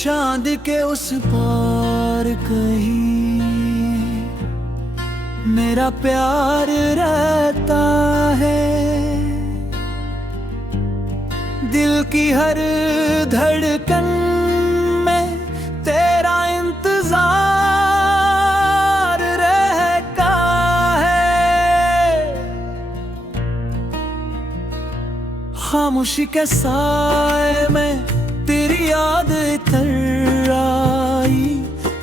चांद के उस पार कहीं मेरा प्यार रहता है। दिल की हर धड़कन में तेरा इंतजार रहता है। खामोशी के साए में तेरी याद इतर आई,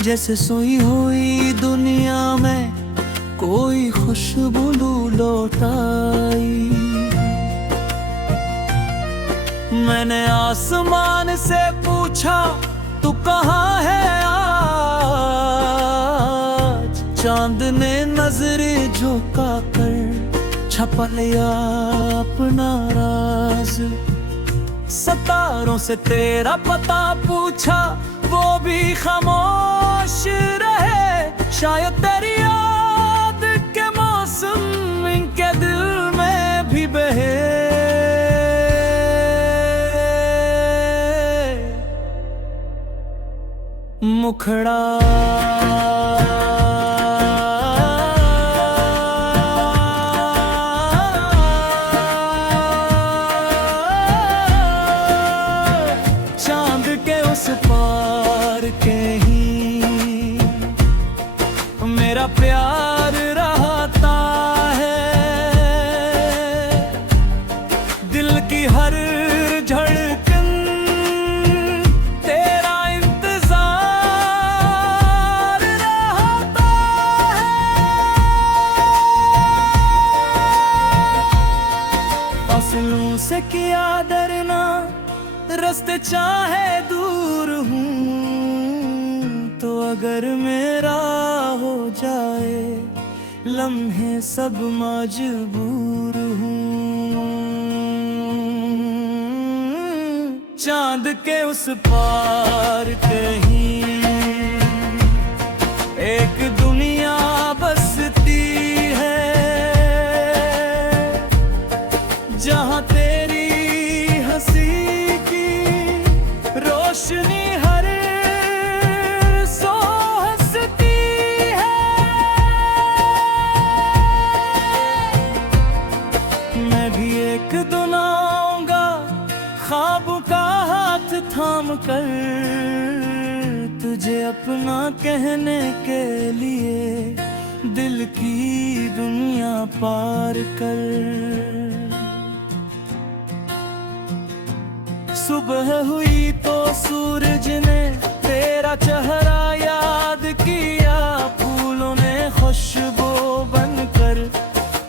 जैसे सोई हुई दुनिया में कोई खुशबू लौटाई। मैंने आसमान से पूछा तू कहाँ है आज, चांद ने नजरें झुका कर छपा लिया अपना राज। सितारों से तेरा पता पूछा वो भी खामोश रहे, शायद तेरी याद के मौसम इनके दिल में भी बहे। मुखड़ा उस पार कहीं मेरा प्यार रहता है। दिल की हर धड़कन तेरा इंतजार रहता है। फसलों से किया डरना, रास्ते चाहे दूर हूँ तो अगर मेरा हो जाए लम्हे सब मजबूर हूँ। चांद के उस पार कहीं एक दुनिया बसती है, जहाँ तेरी हंसी रोशनी हर सो हंसती है। मैं भी एक दिन आऊंगा ख्वाब का हाथ थाम कर, तुझे अपना कहने के लिए दिल की दुनिया पार कर। सुबह हुई तो सूरज ने तेरा चेहरा याद किया, फूलों ने खुशबू बनकर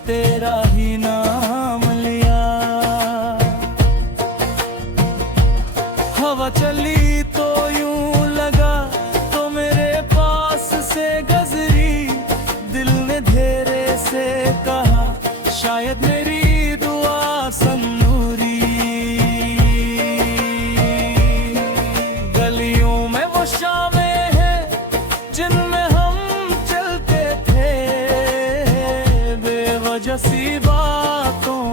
तेरा ही नाम लिया। हवा चली तो यूं लगा तो मेरे पास से गुजरी, दिल ने धीरे से कहा शायद मेरी दुआ सन्नूरी। शामें हैं जिनमें हम चलते थे, बेवजह सी बातों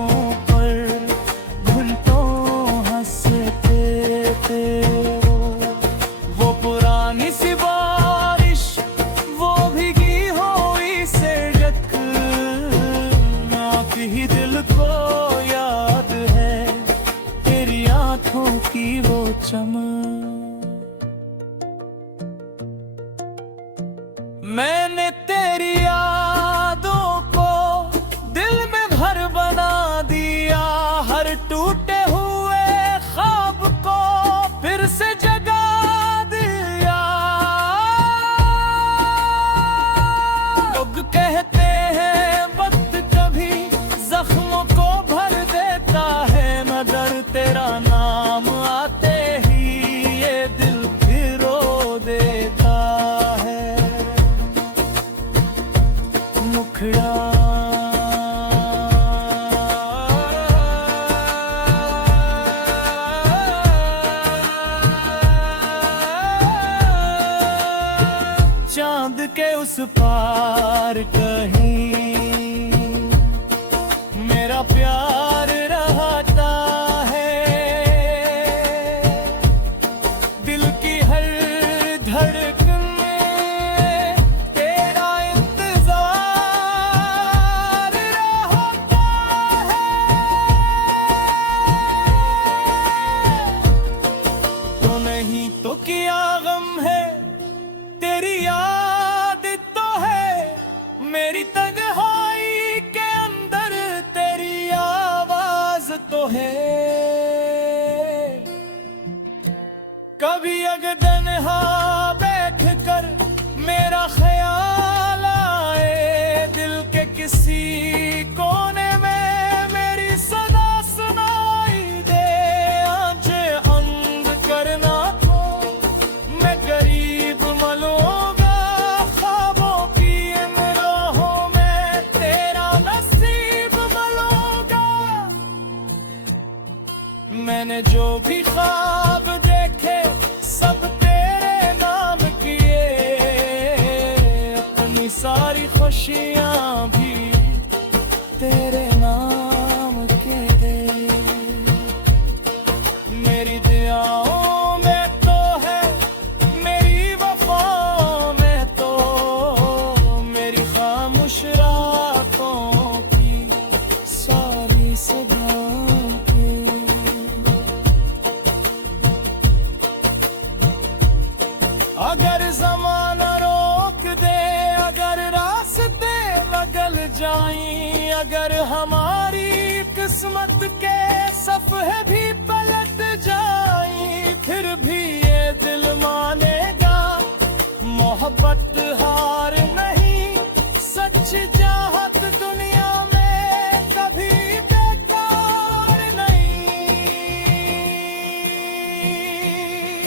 पर घंटों हंसते थे। वो पुरानी सी बारिश, वो भीगी हुई सड़क, आपकी ही दिल को याद है तेरी आंखों की वो चमक। मैंने तेरी यादों को दिल में घर बना दिया, हर टूटे हुए ख्वाब को फिर से जगा दिया। लोग कहते हैं वक्त कभी जख्मों को भर देता है, मगर तेरा नाम आते ही ये दिल फिर रो देता है। मुखड़ा चांद के उस पार कहीं मेरा प्यार रहता है। दिल की हर तो है। कभी अगर तन्हा बैठ कर मेरा ख्याल आए, दिल के किसी कोने में मेरी सदा सुनाई दे। आंखें अंध करना तो मैं गरीब मलूंगा, ख्वाबों की इन राहों में तेरा नसीब मलूंगा। मैंने जो भी ख्वाब देखे सब तेरे नाम किए, अपनी सारी खुशियां भी तेरे नाम के दे। मेरी दुआओं में तो है, मेरी वफाओं में तो, मेरी खामोश रातों की सारी सदाओं के। अगर ज़माना रोक दे, अगर रास्ते बदल जाएं, अगर हमारी किस्मत के सफ़े भी पलट जाएं, फिर भी ये दिल मानेगा मोहब्बत हार नहीं। सच्ची चाहत दुनिया में कभी बेकार नहीं।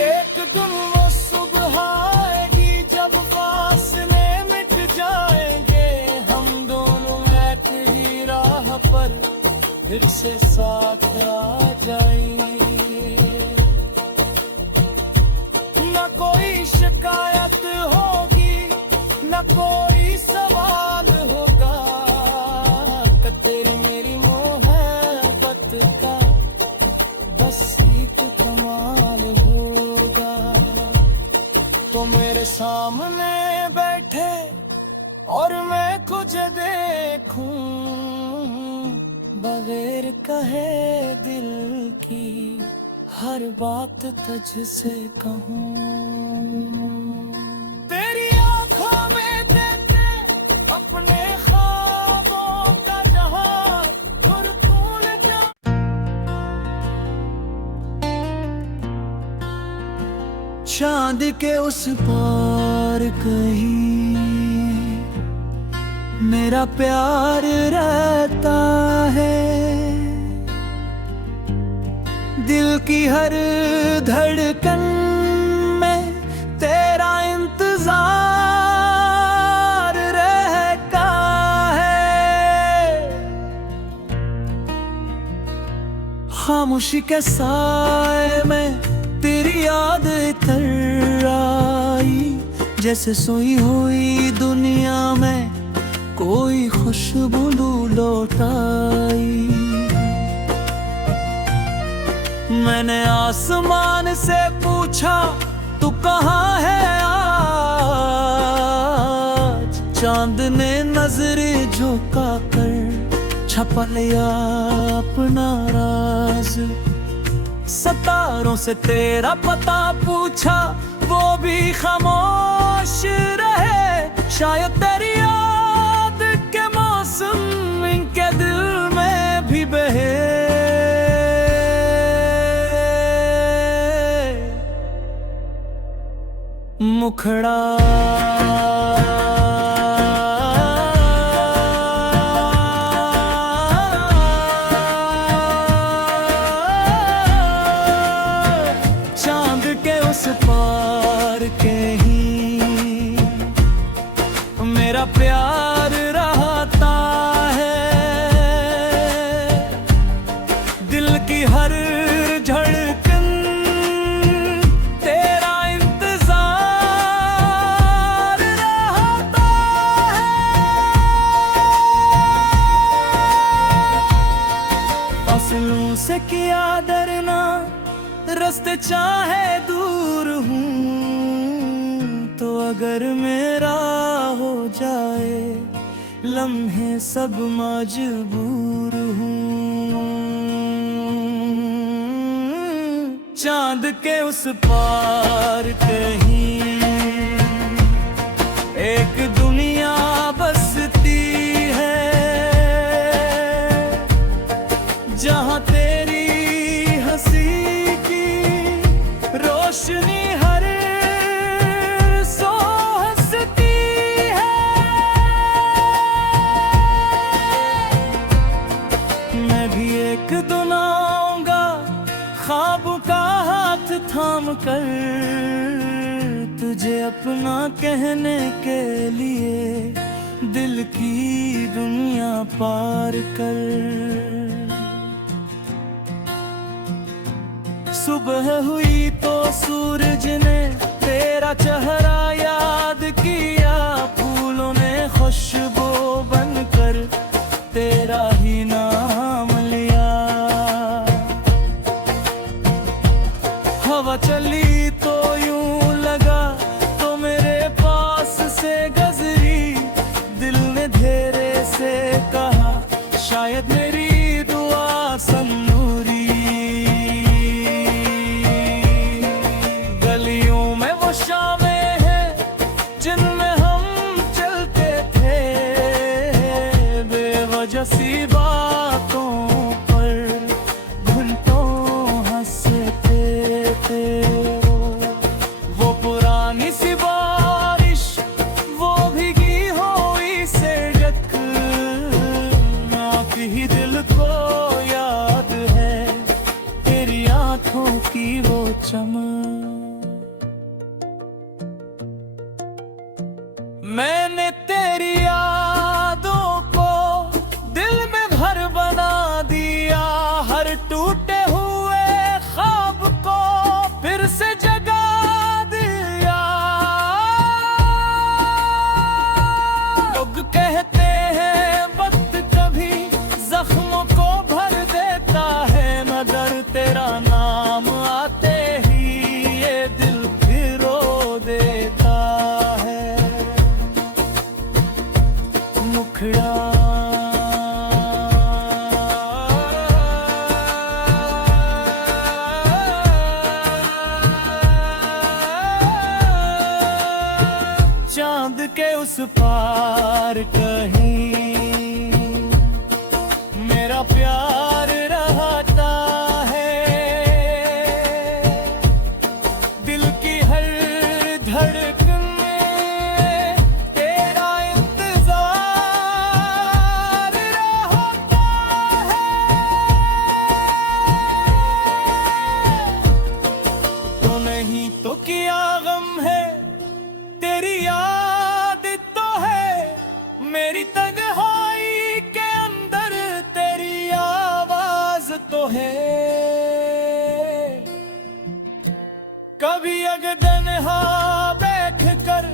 एक दिन वो सुबह आएगी जब फासले मिट जाएंगे, हम दोनों एक ही राह पर फिर से साथ आ जाएंगे। न कोई शिकायत होगी, न कोई सवाल होगा, कि तेरी मेरी मोहब्बत का बस एक कमाल होगा। तो मेरे सामने बैठे और मैं तुझे देखूं, बगैर कहे दिल की हर बात तुझसे कहूं। तेरी आंखों में देखे अपने ख्वाबों का जहां, धुरकूल जा। चांद के उस पार कहीं मेरा प्यार रहता है, दिल की हर धड़कन में तेरा इंतजार रहता है। खामोशी के साए में तेरी याद इतर आई, जैसे सोई हुई दुनिया में कोई खुशबू लौट आई। मैंने आसमान से पूछा तू कहाँ है आज, चांद ने नजर झुका कर छपा लिया अपना राज। सितारों से तेरा पता पूछा वो भी खामोश रहे, शायद तेरी याद के मौसम इनके दिल में भी बहे। मुखड़ा चांद के उस पार के ही मेरा प्यार रहता है, दिल की हर धड़कन तेरा इंतजार रहता है। फसलों से किया डरना, रास्ते चाहे दूर हूँ, तो अगर मेरा हो जाए लम्हे सब मजबूर हूँ। चांद के उस पार कहीं एक दुनिया बसती है, जहाँ तेरी हंसी की रोशनी हर सो हंसती है। मैं भी एक दिन आऊंगा ख्वाब का हाथ थाम कर, तुझे अपना कहने के लिए दिल की दुनिया पार कर। सुबह हुई तो सूरज ने तेरा चेहरा याद किया, फूलों ने खुशबू बनकर तेरा ही नाम लिया। हवा चली तो यूं लगा तो मेरे पास से गुजरी, दिल ने धीरे से कहा शायद मेरी दुआ सन्नूरी। गलियों में वो शामें हैं जिनमें हम चलते थे, बेवजह सी बातों पर घंटों हंसते थे। वो पुरानी सी बारिश, वो भीगी हुई सड़क, ही दिल को याद है तेरी आंखों की वो चमक। मैंने तेरी यादों को दिल में घर बना दिया, हर टूटे हुए ख्वाब को फिर से जगा दिया। लोग कहते हैं वक्त कभी जख्मों को भर देता है, मगर तेरा नाम आते ही ये दिल फिर रो देता है। मुखड़ा चांद के उस पार कहीं मेरा प्यार रहता है। दिल की हर धड़कन में तेरा इंतजार रहता है। तो नहीं तो क्या गम है, तेरी याद तो है मेरी तन्हाई के अंदर, तेरी आवाज तो है। कभी अगर तन्हा बैठ कर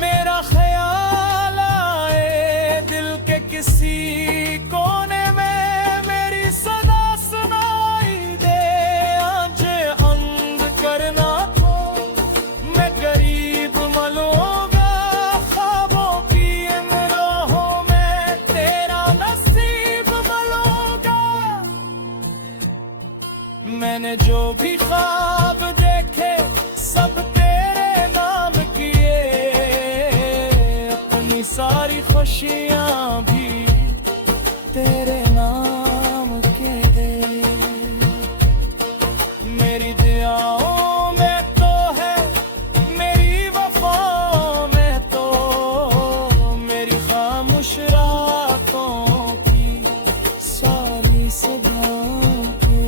मेरा ख्याल आए, दिल के किसी कोने में मेरी सदा सुनाई दे। आंखें अंध करना तो मैं गरीब मलूंगा, ख्वाबों की इन राहों में तेरा नसीब मलूंगा। मैंने जो भी ख्वाब देखे सब तेरे नाम किए, अपनी सारी खुशियां भी तेरे नाम के दे। मेरी दुआओं में तो है, मेरी वफाओं में तो, मेरी खामोश रातों की सारी सदाओं के।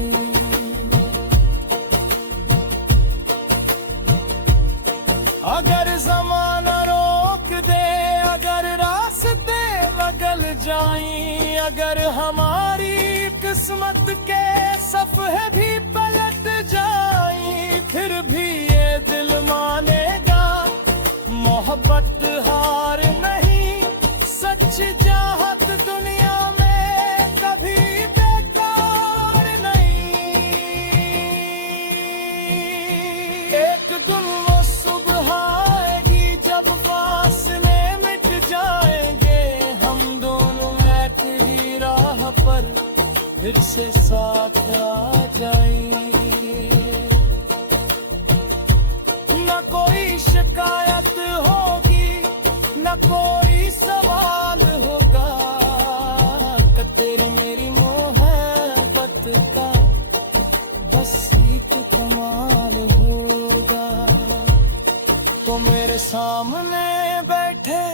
अगर जमाना रोक दे, अगर रास्ते बदल जाएं, अगर हमारी किस्मत के सफ़े भी पलट जाएं, फिर भी ये दिल मानेगा मोहब्बत हार नहीं। सच चाहत दुनिया में कभी बेकार नहीं। एक दिन वो सुबह आएगी जब फासले मिट जाएंगे, हम दोनों एक ही राह पर फिर से साथ आ जाएंगे। न कोई शिकायत होगी, न कोई सवाल होगा, तेरी मेरी मोहब्बत का मेरे सामने बैठे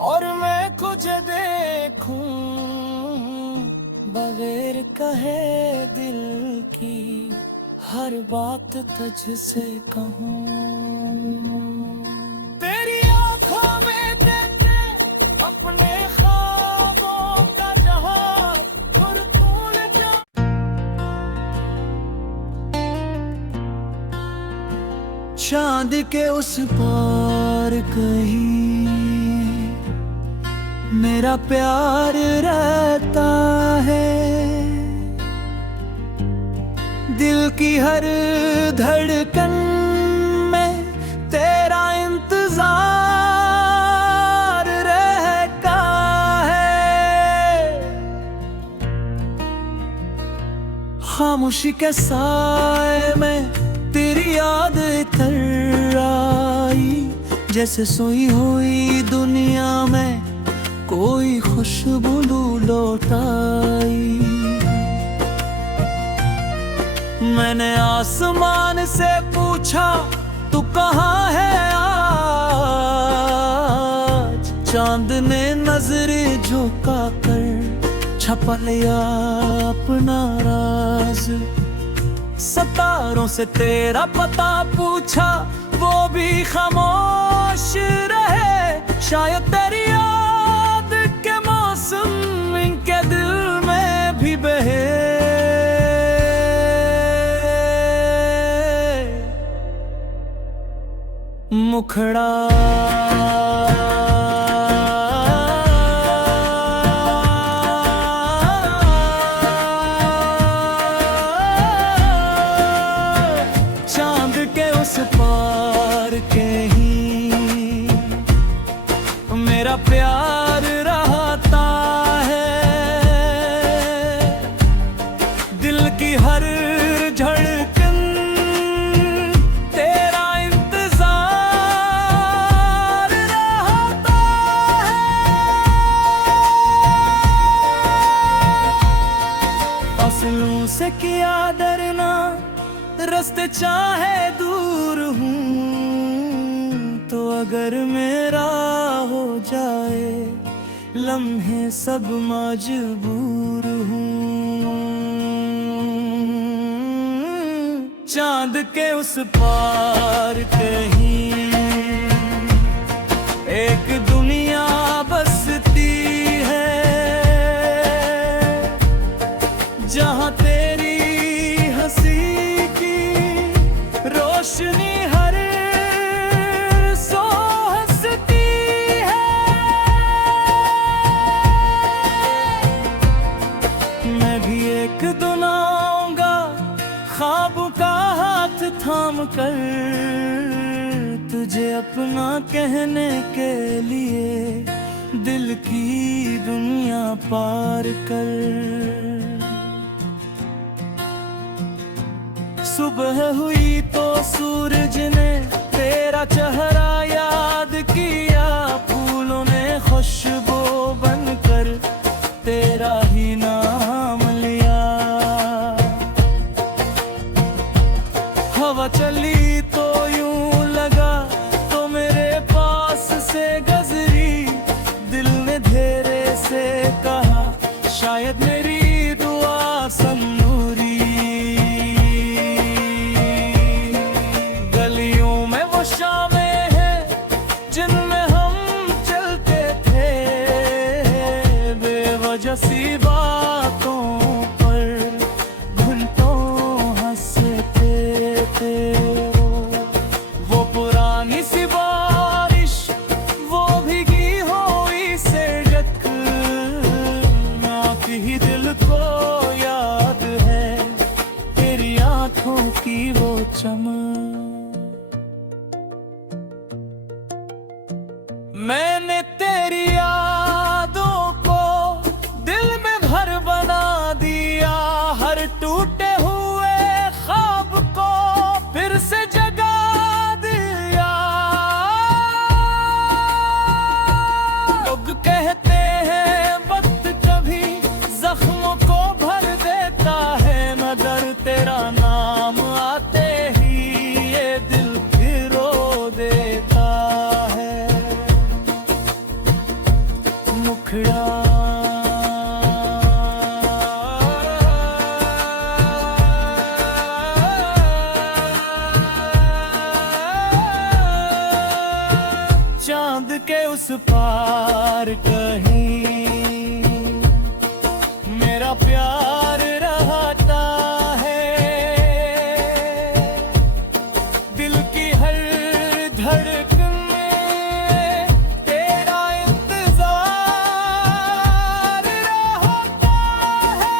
और मैं तुझे देखूं, बगैर कहे दिल की हर बात तुझसे कहूं। तेरी आंखों में देखते अपने ख्वाबों का जहां भूल जा। चांद के उस पार कहीं मेरा प्यार रहता है, दिल की हर धड़कन में तेरा इंतजार रहता है। खामोशी के साए में तेरी याद इतर आई, जैसे सोई हुई दुनिया में कोई खुशबू लौट आई। मैंने आसमान से पूछा तू कहाँ है आज, चांद ने नजरें झुका कर छपा लिया अपना राज। सितारों से तेरा पता पूछा वो भी खामोश रहे, शायद तेरी याद के मौसम इनके दिल में भी बहे। मुखड़ा चांद के उस पार कहीं मेरा प्यार रहता है, दिल की हर धड़कन तेरा इंतजार रहता है। फसलों से किया डरना, रास्ते चाहे दूर हूँ तो अगर मेरा हो जाए लम्हे सब मजबूर हूँ। चांद के उस पार कहीं एक दुनिया बसती है, जहाँ तेरी हंसी की रोशनी हर सो हंसती है। मैं भी एक दिन आऊंगा ख्वाब का हाथ थाम कर, तुझे अपना कहने के लिए दिल की दुनिया पार कर। सुबह हुई तो सूरज ने तेरा चेहरा याद किया, फूलों ने खुशबू बनकर तेरा ही नाम लिया। हवा चली तो यूं लगा तो मेरे पास से गुजरी, दिल ने धीरे से कहा शायद मेरी दुआ सन्नूरी। गलियों में वो शामें हैं जिनमें हम चलते थे, बेवजह सी बातों पर घंटों हंसते थे। वो पुरानी सी बारिश वो भीगी हुई सड़क, आँख ही दिल को याद है तेरी आँखों की वो चमक। मैंने तेरी यादों को दिल में घर बना दिया, हर टूटे हुए ख्वाब को फिर से जगा दिया। लोग कहते हैं वक्त कभी जख्मों को भर देता है, मगर तेरा नाम आते ही ये दिल रो देता उस पार कहीं मेरा प्यार रहता है। दिल की हर धड़कन में तेरा इंतजार रहता है।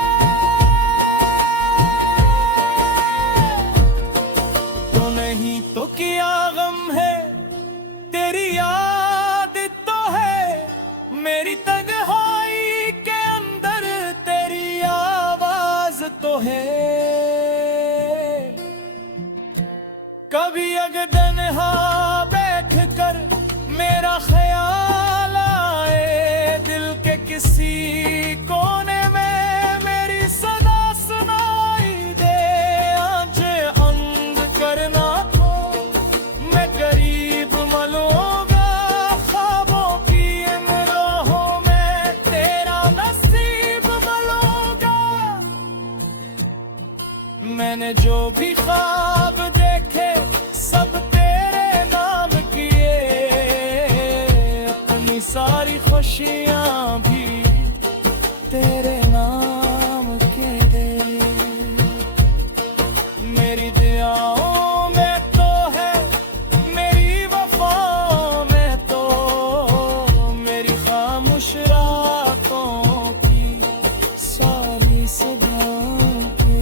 तो नहीं तो क्या गम है, तेरी याद तो है मेरी तन्हाई के अंदर, तेरी आवाज तो है। कभी अगर तन्हा बैठ कर मेरा ख्याल आए, दिल के किसी कोने में मेरी सदा सुनाई दे। आंखें अंध करना तो मैं करीब मलूंगा, ख्वाबों की इन राहों में तेरा नसीब मलूंगा। मैंने जो भी ख्वाब देखे सब तेरे नाम किए, अपनी सारी खुशियां भी तेरे नाम के दे। मेरी दुआओं में तो है, मेरी वफाओं में तो, मेरी खामोश रातों की सारी सदाओं के।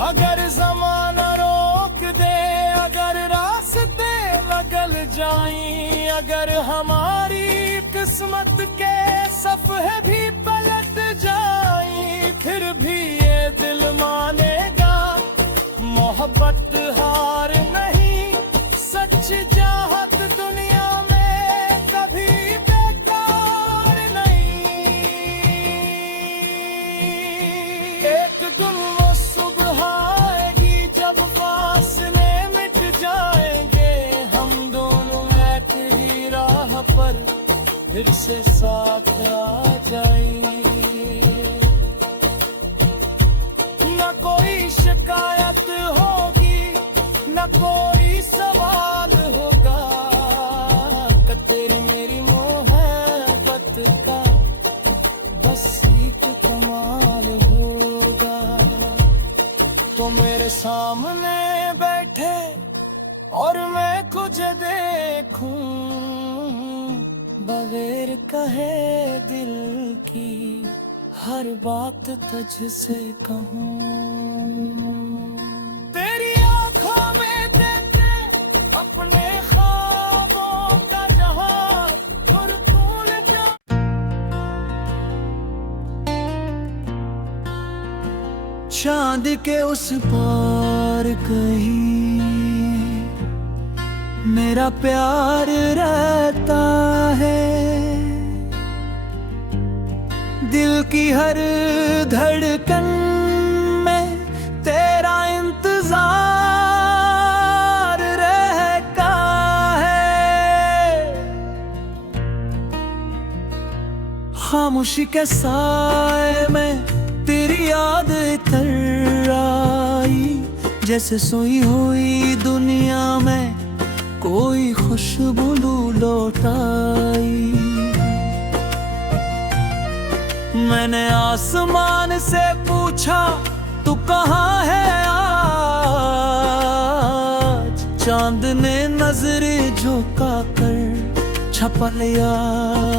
अगर ज़माना रोक दे, अगर रास्ते बदल जाएं, अगर हमारी किस्मत के सफ़े भी पलट जाएं, फिर भी ये दिल मानेगा मोहब्बत हार नहीं। सच चाहत दुनिया में कभी बेकार नहीं। एक दिन वो सुबह आएगी जब फासले मिट जाएंगे, हम दोनों एक ही राह पर फिर से साथ आ जाएंगे। न कोई शिकायत होगी, न कोई सवाल होगा, तेरी मेरी मोहब्बत का बस एक कमाल होगा। तो मेरे सामने बैठे और मैं तुझे देखूं, बगैर कहे दिल की हर बात तुझसे कहूं। तेरी आंखों में देखे अपने ख्वाबों का जहां, और भूल जा। चांद के उस पार कहीं मेरा प्यार रहता है। दिल की हर धड़कन में तेरा इंतजार रहता है। खामोशी के साए में तेरी याद इतर आई, जैसे सोई हुई दुनिया में कोई खुशबू लौटाई। मैंने आसमान से पूछा तू कहाँ है आज, चांद ने नजरें झुका कर छपा लिया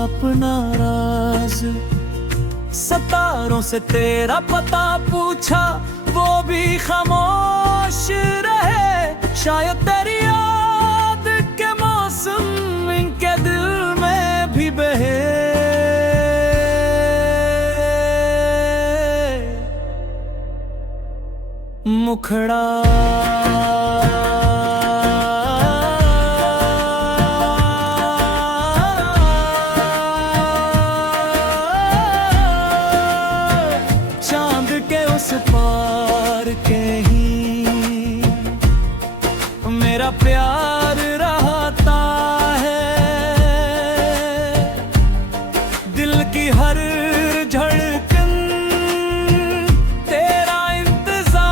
अपना राज। सितारों से तेरा पता पूछा वो भी खामोश रहे, शायद तेरी याद के मौसम इनके दिल में भी बहे। मुखड़ा चांद के उस पार के ही मेरा प्यार रहता है। दिल की हर धड़कन तेरा इंतजार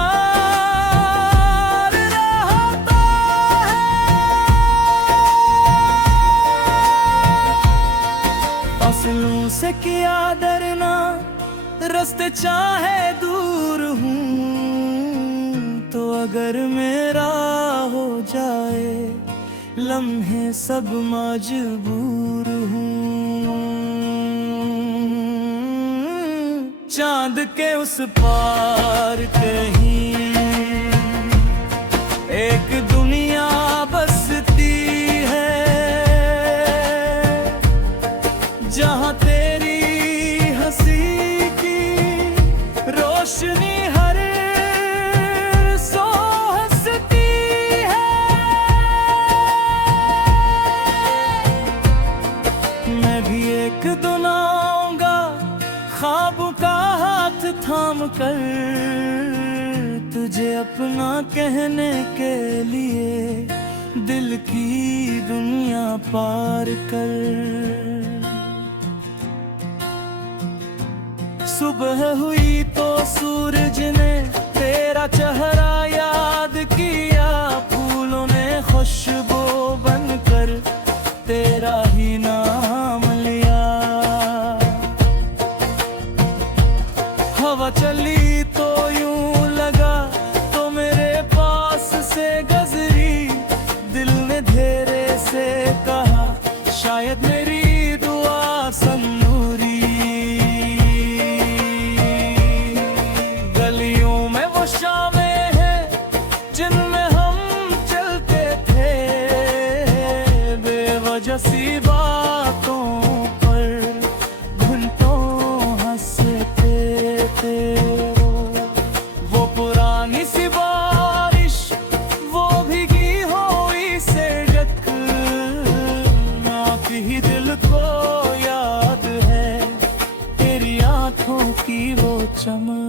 कितना रास्ते चाहे दूर हूँ, तो अगर मेरा हो जाए लम्हे सब मजबूर हूँ। चांद के उस पार कहीं एक दुनिया बसती है, जहाँ तेरी हंसी की रोशनी हर सो हंसती है। मैं भी एक दिन आऊंगा ख्वाब का हाथ थाम कर, तुझे अपना कहने के लिए दिल की दुनिया पार कर। सुबह हुई तो सूरज ने तेरा चेहरा याद किया, फूलों ने खुशबू बनकर तेरा ही नाम लिया। हवा चली तो यूं लगा तो मेरे पास से गुजरी, दिल ने धेरे से कहा शायद मेरी दुआ सन्नूरी। गलियों में वो शामें हैं जिनमें हम चलते थे, बेवजह सी बातों पर घंटों हंसते थे। वो पुरानी सी बारिश, वो भीगी हुई सड़क, आपकी ही दिल को याद है तेरी आंखों की वो चमक।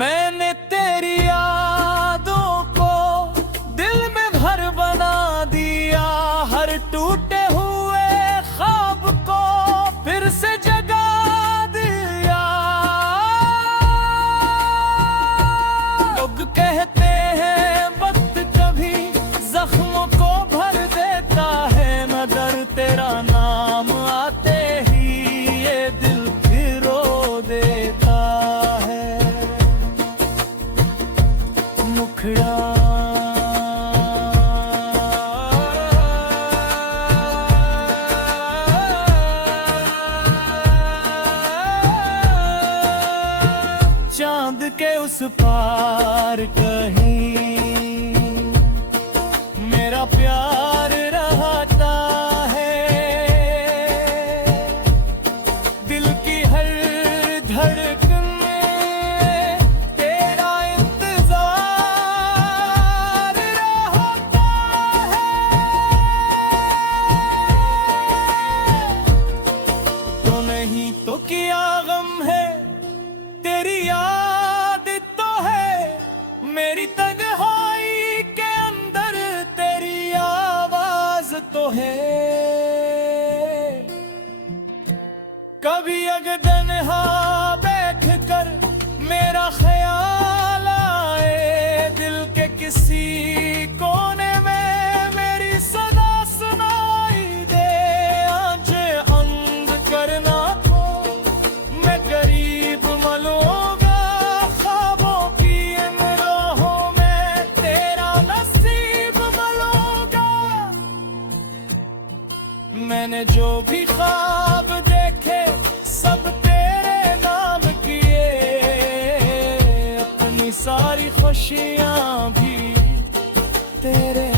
मैंने तेरी यादों को दिल में घर बना दिया, हर टूटे हुए ख्वाब को फिर से जगा दिया। लोग कहते हैं वक्त कभी जख्मों को भर देता है, मगर तेरा नाम आते ही ये दिल फिर रो देता है। मुखड़ा चांद के उस पार कहीं मेरा प्यार रहता है, दिल की हर धड़कन में तेरा इंतजार रहता है। तो नहीं तो क्या गम है, तेरी याद तो है मेरी तन्हाई के अंदर, तेरी आवाज तो है। कभी अगर तन्हा बैठ कर मेरा ख्याल आए, दिल के किसी कोने में मेरी सदा सुनाई दे। आंखें अंध करना को मैं करीब मलूंगा, ख्वाबों की इन राहों में तेरा नसीब मलूंगा। मैंने जो भी ख्वाब देखे सब तेरे नाम किए, अपनी सारी खुशियां भी तेरे